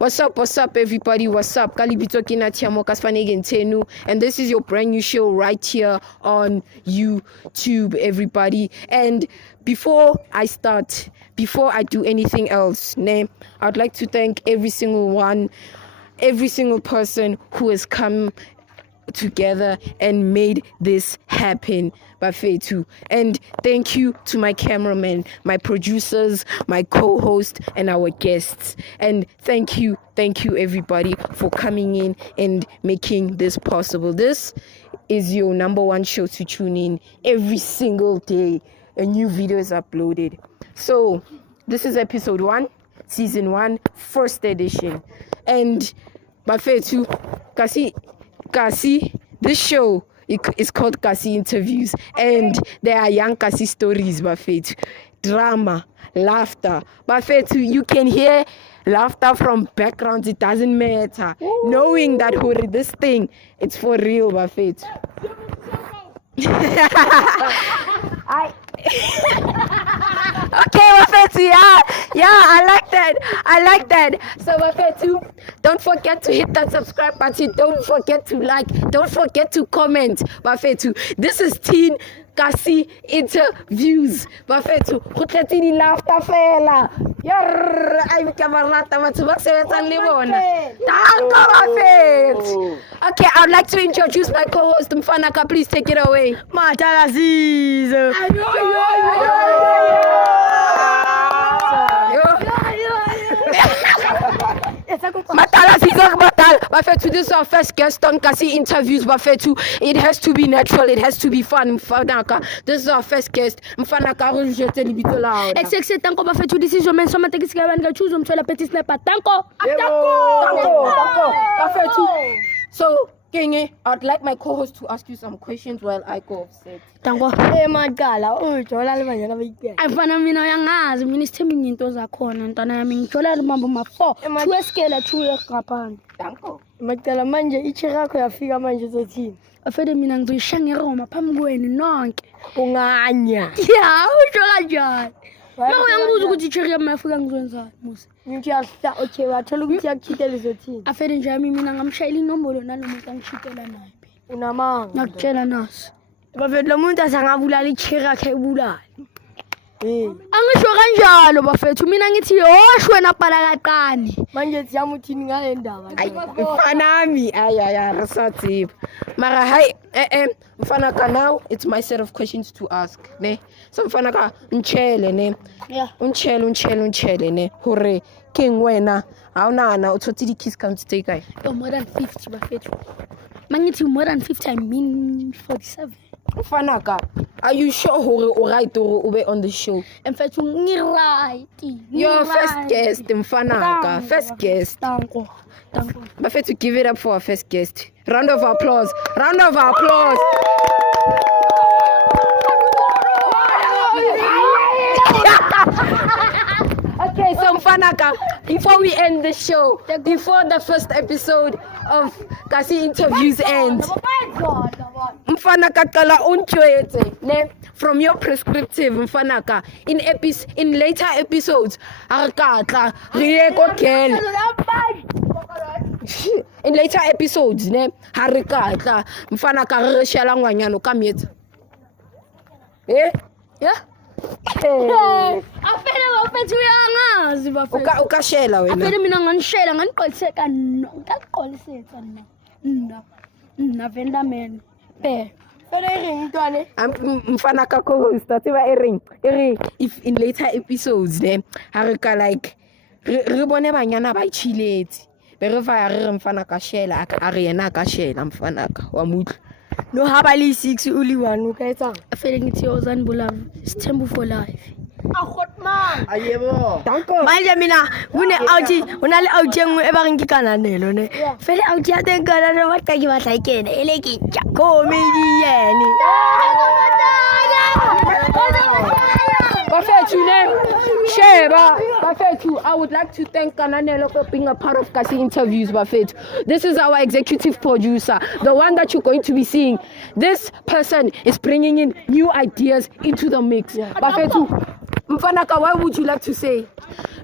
What's up, everybody? What's up? Kalibito Kinatiamo Kasfanegen Tenu, and this is your brand new show right here on YouTube, everybody. And before I do anything else, I'd like to thank every single person who has come together and made this happen, Bafetu. And thank you to my cameraman, my producers, my co-host, and our guests. And thank you everybody for coming in and making this possible. This is your number one show to tune in every single day. A new video is uploaded. So this is episode 1, season 1, first edition. And Bafetu, Kasi, this show is called Kasi Interviews, and there are young Kasi stories, Bafetu. Drama, laughter. Bafetu, you can hear laughter from backgrounds, it doesn't matter. Knowing that this thing, it's for real, Bafetu. Okay, Bafetu, yeah, I like that. So Bafetu, don't forget to hit that subscribe button. Don't forget to like. Don't forget to comment. Bafetu, this is Teen Kasi Interviews. Bafetu, kutletini laughter fela. Ay kabarata matubaksebetan libona. Tango Bafetu. Okay, I'd like to introduce my co-host Mfanaka. Please take it away. Matalaziz. Bafetu, this is our first guest on Kasi Interviews. Bafetu, it has to be natural, it has to be fun. Mfanaka, this is our first guest. Mfanaka, rejete libito loud. Except tanko Bafetu, this is your man. Some take it choose umthola petit sniper. Tanko. Bafetu. So, Kenge, I'd like my co-host to ask you some questions while I go offset. Tanko. Magala, uthola libanyana bayike. Afana mina uyangazi, mina isithembi into zakhona, ntwana yami ngithola limambo ma4. 2 eskela 2 ngaphandle. Tanko. Magala manje ichirako yafika manje zothini. Afede mina ngizoyishanga eRoma phambi kwenu nonke. Unganya. Yeah, usho kanjani? Mama uyangibuza ukuthi ichiri yami yafika ngizwenzani musa. Ngithi yahla okay wathola ukuthi yakuchitela zothini. Afede nje yami mina ngamshayela inombolo nalomuntu angishitela naye. Unamanga. Ngakutshela naso. Bafethu lo muntu asangabulala ichiri yakhe ebulala. Angisho kanjalo Bafethu, mina ngithi yoshwe napala kaqani. Manje siyama uthini ngale ndaba? Mfanami, resatsiba. Mara hi, Mfanaka, now it's my set of questions to ask, ne? So Mfanaka, unchele, ne? Yeah. Unchele, ne? Hore, king wena. Awunana uthothi di kiss count take kai. More than 50 Bafethu. Mangithi more than 50 I mean 47. Mfanaka, are you sure hore o right or ube on the show? Mfethu ngiright. Your first guest, Mfanaka. First guest. Tanko. Bafethu, give it up for our first guest. Round of applause. Okay, so Mfanaka, before we end the show, before the first episode of Kasi Interviews ends, Mfanaka kala unchoete, ne? From your prescriptive, Mfanaka, in later episodes, in later episodes, ne? Harikatla, Mfanaka reshela ngwanyano kamyetsa. Yeah? Afele Bafethu uyangazi Bafethu. Ukashela wena. Afele mina nganishela nganiqoliseka ngaqolisetsa na venda man. Fele ring ntwane. Mfanaka co-host tsiba ering if in later episodes ne harika like re bone banyana ba chiletse be re fa re Mfanaka shela a re yena ka shela Mfanaka wa mutlu no habali 6 uli 1 ukaetsang afele ngithi yozani bulavu sithembu for life akhotman ayebo danko manje mina kune outi una le outi engwe e ba reng ke kananelo ne fele outi ya teng kananelo ba tla ke batla ikene ele ke tja comedian Bafethu ne Sheba Bafethu, I would like to thank Kananelo for being a part of Kasi Interviews. Bafethu, this is our executive producer, the one that you're going to be seeing. This person is bringing in new ideas into the mix. Bafethu, Mfanaka, what would you like to say?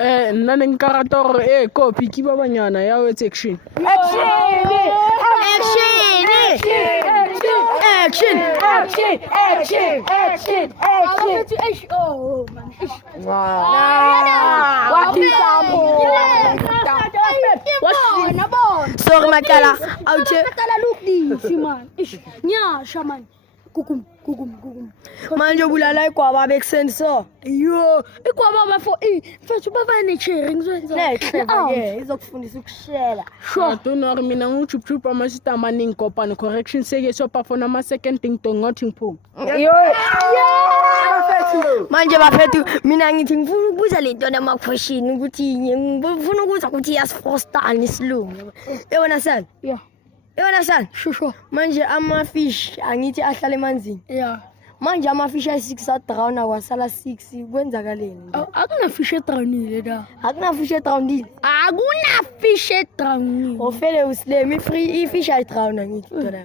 nna ne nka rata gore copy ke ba banyana ya wetse action. Oh man. Sorry Makala. Look this man. Nya shaman. Kukum. Manje bulala ikwaba bekusendisa. Yo, ikwaba bafo mfethu bavane cherry ngizwenza. Izokufundisa ukushela. Don't worry mina ngichup amasista amaningi kopani correction seke sopafona ama-second thing tongothing pho. Manje bafethu mina ngithi ngifuna ukubuza le nto nama-question ukuthi ngifuna ukuzwa ukuthi yasifostani isilungu. Yabona sana? Yeah. Yabona sana? Sure. Manje ama-fish angithi ahlala emanzini. Yeah. Manje ama-fish ayi-6 adrown kwasala 6 kwenzakaleni? Akunafish edrownile da. Akunafish edrownile? Akunafish edrownile. Ofele uslem ifish ayidrowna ngithi dona.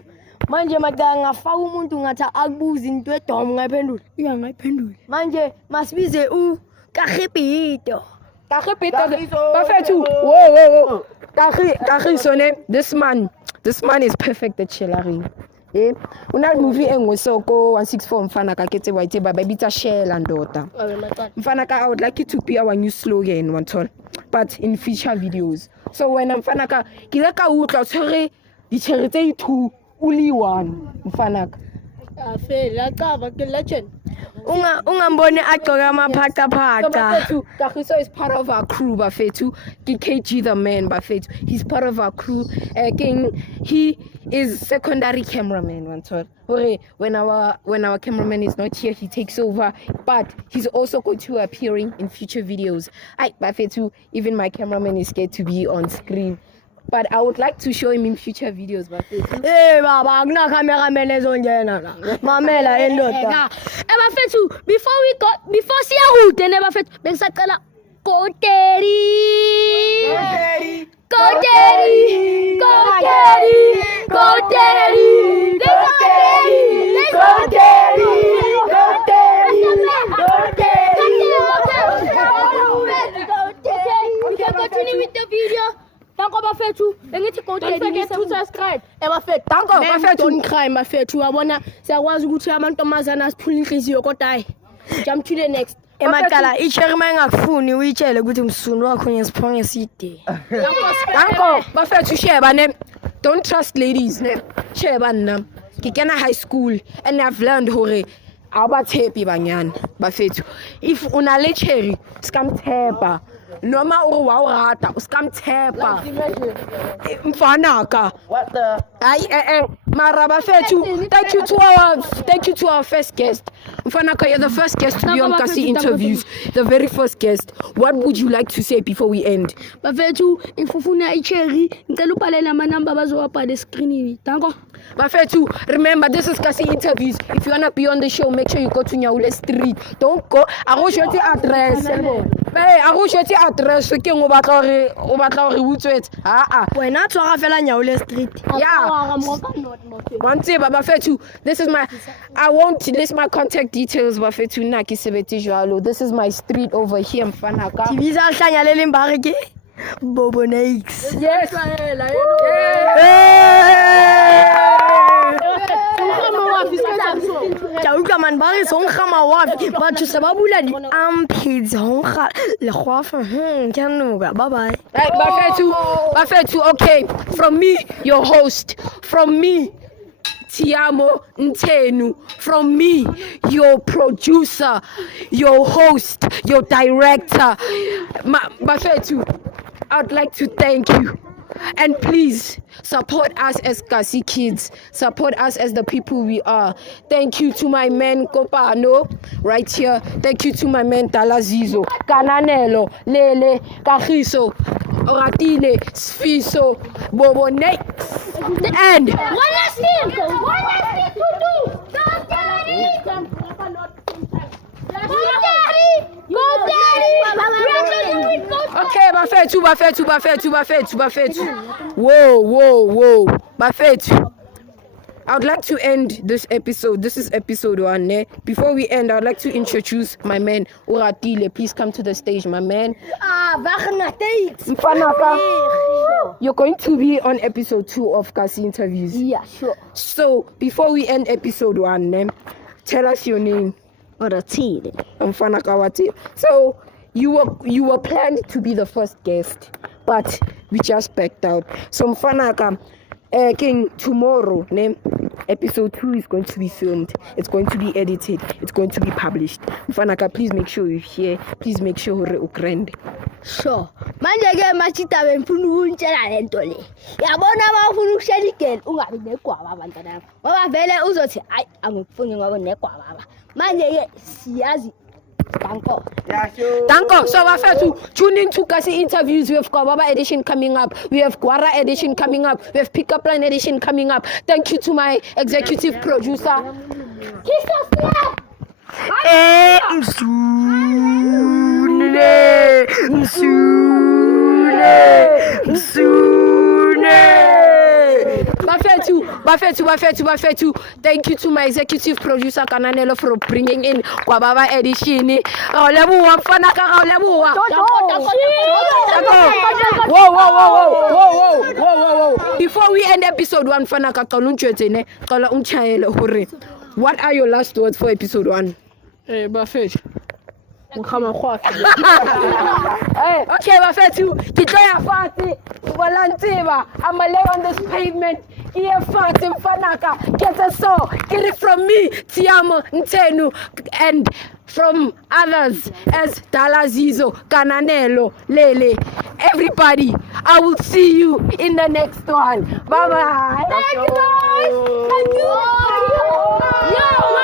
Manje maka ngafaka umuntu ngathi akubuza into edomo ngayiphendula. Yeah, ngayiphendula. Manje masibize uKagibito. Bafethu. Whoa. Kagiso ne this man is perfect at Shelaring. Una movie engwe soko 164 mfana ka ketse waitse ba bitsa shela ndota. Mfana ka I would like it to be our new slogan one tall but in future videos. So when mfana ka ke le ka utla tshwere di cherry tse 2 uli 1 mfana ka. Fela caba ke legend. Ungambone agcoka amaphaka. Kagiso is part of our crew bafethu. KG the man bafethu. He's part of our crew. He is secondary cameraman one thought. When our cameraman is not here, he takes over. But he's also going to appearing in future videos. Bafethu, even my cameraman is scared to be on screen. But I would like to show him in future videos. Baba, akuna cameraman ezongena la. Mamela endoda. Bafethu, before siyahude ne bafethu, bengisacela Koteri. Continue with the video. Danko bafethu, bengithi Koteri. Don't forget to subscribe. Bafethu, Danko bafethu. Don't cry bafethu. Yabona siyakwazi ukuthi amantombazana asiphula inhliziyo kodwa hayi. Jump to the next. Emakala ichairman akufuni uyitshele ukuthi msunu wakho ngesiphonge side. Danko bafethu sheba ne. Don't trust ladies ne. Sheba nna. Ke kena high school and I've learned hore abathepi banyana bafethu. If una le cherry, skamthepa. Noma wa urata uskamthepa mfana ka What the mara bafethu, thank you to our first guest mfana ka. You're the first guest to be on Kasi interviews, the very first guest. What would you like to say before we end? Bafethu ngifuna icherry ngicela ubhalele ama number bazowabhala escreenini. Danko bafethu, remember this is Kasi interviews. If you wanna be on the show, make sure you go to Nyaule Street. Don't go aroshoti address. Aroshoti address ke ngo batla gore utswetse wena tshwara fela Nyaule Street. Yeah. Mantse bafethu, this is my contact details bafethu nna ke sebetse jwalo. This is my street over here mfana ka. Tibiza hlanya le lembare ke Bobonix. Yes. Tauka man ba re song gama wafi batho se ba bula di armpits hongga le gwafa kenuka. Bye bye. Right bafethu, okay, from me your host, from me Tiamo Ntenu, from me your producer, your host, your director bafethu, I'd like to thank you. And please support us as Kasi kids. Support us as the people we are. Thank you to my man Kopano right here. Thank you to my man Talazizo, Kananelo, Lele, Kagiso, Oratile, Sfiso, Bobo next. And one last thing to do. Okay, bafethu. Whoa, bafethu. I would like to end this episode. This is episode 1. Ne? Before we end, I would like to introduce my man, Uratile. Please come to the stage, my man. Mfanaka, you're going to be on episode 2 of Kasi Interviews. Yeah, sure. So, before we end episode 1, ne? Tell us your name. Uratile. Mfanaka Wati. So, you were planned to be the first guest, but we just backed out. So, Mfanaka, King, tomorrow, ne? Episode 2 is going to be filmed. It's going to be edited. It's going to be published. Mfanaka, please make sure you're here. Please make sure you're grand. Sure. Manje ke machita bemfuna ukuntshela lento le. Yabona bafuna ukushelikela ungabi negwaba abantwana. Ngoba vele uzothi hayi angikufuni ngoba negwaba. Manje ke siyazi Danko. Danko. So, Bafethu, tune in to Kasi Interviews. We have Kwababa edition coming up. We have Gwara edition coming up. We have Pickup Line edition coming up. Thank you to my executive producer. Bafethu. Thank you to my executive producer Kananelo for bringing in Kwababa edition. Whoa. Before we end episode 1, Fanaka Kalunchete, Kala Unchaele Hore. What are your last words for episode 1? Hey, Buffett. Hey, okay, Bafethu, Kitoya Fati, Valantiva, I'm a lay on this pavement. Here, Fati, Fanaka, get a saw, get it from me, Tiamo, Ntenu, and from others as Dalazizo, Kananelo, Lele, everybody. I will see you in the next one. Bye bye. Thank you guys. Thank you. Yo.